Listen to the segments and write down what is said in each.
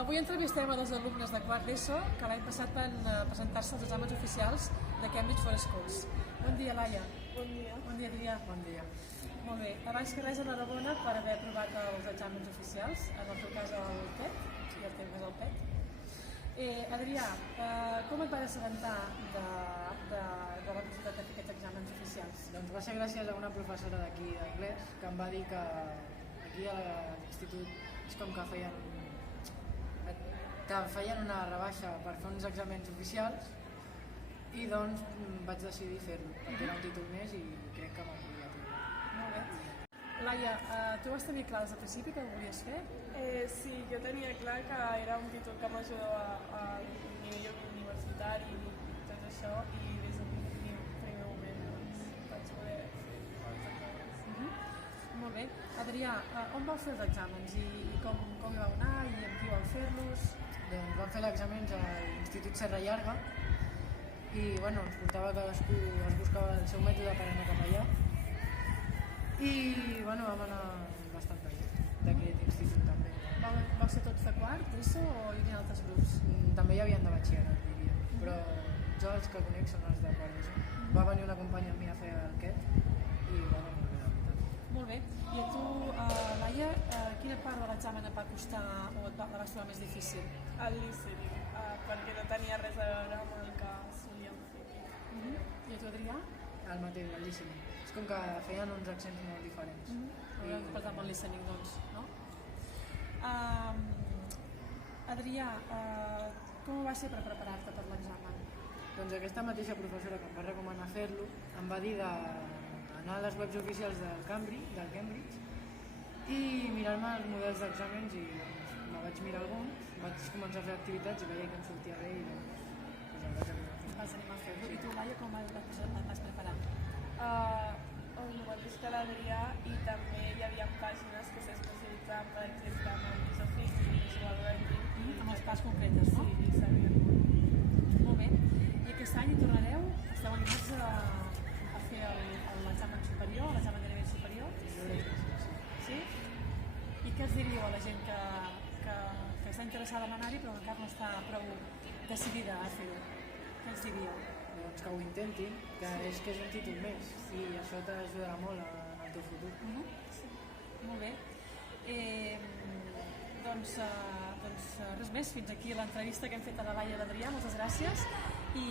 Avui entrevistem a dos alumnes de quart d'ESO que l'any passat van presentar-se als exàmens oficials de Cambridge for Schools. Bon dia, Laia. Bon dia. Bon dia, Adrià. Bon dia. Molt bé. Abans que res, enhorabona per haver aprovat els exàmens oficials, en el teu cas el PET, si el teu cas el PET. Adrià, com et vas assabentar de la possibilitat de fer aquests exàmens oficials? Doncs va ser gràcies a una professora d'aquí d'anglès que em va dir que aquí a l'institut és com que feien una rebaixa per fer uns exàmens oficials i doncs vaig decidir fer-lo perquè era un títol més i crec que me'n volia fer. Molt bé. Laia, tu vas tenir clar des del principi que ho volies fer? Sí, jo tenia clar que era un títol que m'ajudava al nivell universitari i tot això, i des del primer moment doncs, vaig poder fer els exàmens. Molt bé. Adrià, on vau fer els exàmens i com hi vau anar i amb qui vau fer-los? Doncs vam fer l'exàmens a l'Institut Serra Llarga i bueno, ens portava cadascú, es buscava el seu mètode per anar cap allà i bueno, vam anar bastant bé d'aquest institut també. Vau ser tots de quart, d'ESO, o hi havia altres grups? També hi havia de batxillerat, diria, però jo els que conec són els de quart d'ESO. Va venir una companya amb mi a fer el QET i va anar molt bé, la veritat. Molt bé. I a tu, Laia, quina part de l'examen et va costar o la vas trobar més difícil? El listening, perquè no tenia res a veure amb el que solíem fer aquí. I a tu, Adrià? El mateix, el listening. És com que feien uns accents molt diferents. Haurem de parlar amb el listening, doncs, no? Adrià, com va ser per preparar-te per l'examen? Doncs aquesta mateixa professora que em va recomanar fer-lo em va dir d'anar a les webs oficials del Cambridge i mirar-me els models d'exàmens i doncs, me vaig mirar alguns, vaig començar a fer activitats i veia que em sortia bé i doncs em vaig animar. Vas animar a fer-lo. I tu, Laia, com et vas preparar? El mateix que l'Adrià, i també hi havia pàgines que s'especialitzaven, per exemple, en el Isofix i Visual Writing. Amb els pas concretes, no? Sí, sabien molt. Molt bé. I aquest any hi tornareu? Esteu animats a fer l'examen superior, l'examen de nivell superior? Sí? I què els diríeu a la gent que està interessada en anar-hi però encara no està prou decidida a fer-ho? Què els diríeu? Doncs que ho intentin, que és un títol més i això t'ajudarà molt en el teu futur. Molt bé. Doncs res més, fins aquí l'entrevista que hem fet a la Laia i a l'Adrià. Moltes gràcies i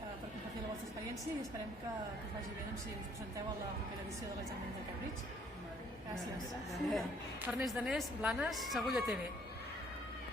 per compartir la vostra experiència i esperem que us vagi bé si us presenteu a la propera edició de l'examen de Cambridge. Gràcies. Per més de Blanes, Segulla TV.